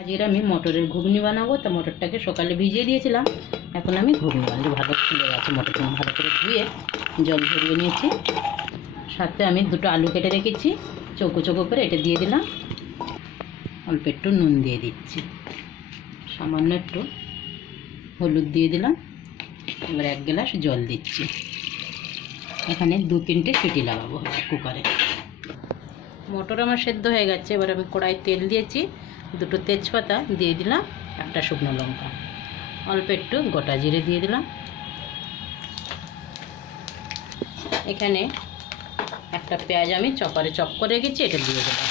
আজকের আমি মটরের ঘুগনি বানাবো। তা মটরটাকে সকালে ভিজিয়ে দিয়েছিলাম, এখন আমি ঘুগনি বানাবো। ভালো ফুলে গেছে মটরটা, ভালো করে ধুয়ে জল ঝরিয়ে নিয়েছি। সাথে আমি দুটো আলু কেটে রেখেছি চৌকো চৌকো করে, এটা দিয়ে দিলাম। অল্প একটু নুন দিয়ে দিচ্ছি, সামান্য একটু হলুদ দিয়ে দিলাম। এবার 1 গ্লাস জল দিচ্ছি। এখানে 2-3টে সিটি লাগাবো কুকারে। মটর আমার সেদ্ধ হয়ে গেছে। এবার আমি কড়াই তেল দিয়েছি, 2টো তেজপাতা দিয়ে দিলাম, 1টা শুকনো লঙ্কা, অল্প একটু গোটা জিরে দিয়ে দিলাম। এখানে একটা পেঁয়াজ আমি চপারে চপ করে রেখেছি, এটা দিয়ে দিলাম।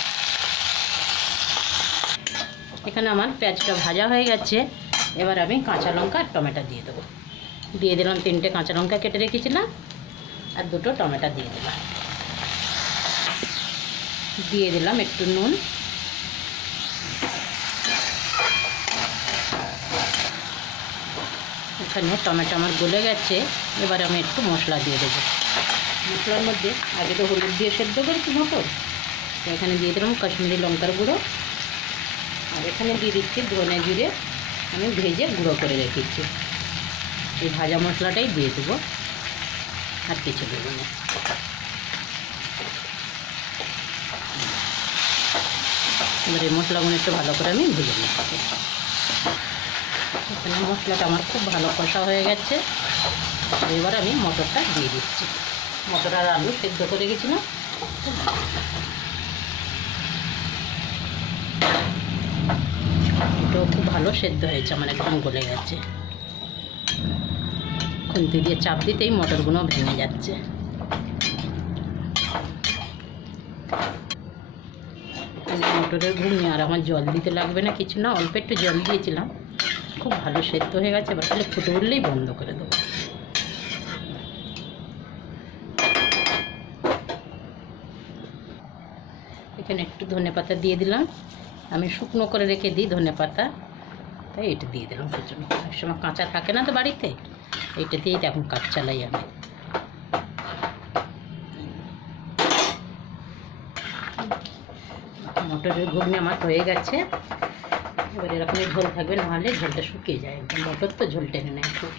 এখানে আমার পেঁয়াজটা ভাজা হয়ে গেছে। এবার আমি কাঁচা লঙ্কা আর টমেটো দিয়ে দেবো। দিয়ে দিলাম 3টে কাঁচা লঙ্কা কেটে রেখেছিলাম, আর 2টো টমেটো দিয়ে দিলাম। দিয়ে দিলাম একটু নুন। এখানে টমেটো আমার গলে গেছে। এবার আমি একটু মশলা দিয়ে দেবো। মশলার মধ্যে আগে তো হলুদ দিয়ে সেদ্ধ করেছি মটর, তো এখানে দিয়ে দিলাম কাশ্মীরি লঙ্কার গুঁড়ো, আর এখানে দিয়ে দিচ্ছি ধনে জিরে আমি ভেজে গুঁড়ো করে রেখেছি। এই ভাজা মশলাটাই দিয়ে দেবো, আর কিছু দেবো না। এবার এই মশলাগুলো একটু ভালো করে আমি ভেজে নিচ্ছি। এখানে মশলাটা আমার খুব ভালো কষা হয়ে গেছে। এবার আমি মটরটা দিয়ে দিচ্ছি। মটর আর আলু সেদ্ধ করে গেছিলাম, এটাও খুব ভালো সেদ্ধ হয়েছে, আমার একদম গলে গেছে। খুন্তি দিয়ে চাপ দিতেই মটরগুলো ভেঙে যাচ্ছে। মটরের ঘুগনি, আর আমার জল দিতে লাগবে না, কিছু না, অল্প একটু জল দিয়েছিলাম, খুব ভালো সেদ্ধ হয়ে গেছে। এবার তাহলে ফুটে উঠলেই বন্ধ করে দেবো। এখানে একটু ধনেপাতা দিয়ে দিলাম। আমি শুকনো করে রেখে দিই ধনেপাতা, তাই এটা দিয়ে দিলাম প্রচুর। এক সময় কাঁচা থাকে না তো বাড়িতে, এইটা দিয়েই তো এখন কাজ চালাই আমি। মটরের ঘুগনি আমার হয়ে গেছে। এবার এরকমই ঝোল থাকবে, নাহলে ঝোলটা শুকিয়ে যায়। মটর তো ঝোল টেনে নেয় খুব।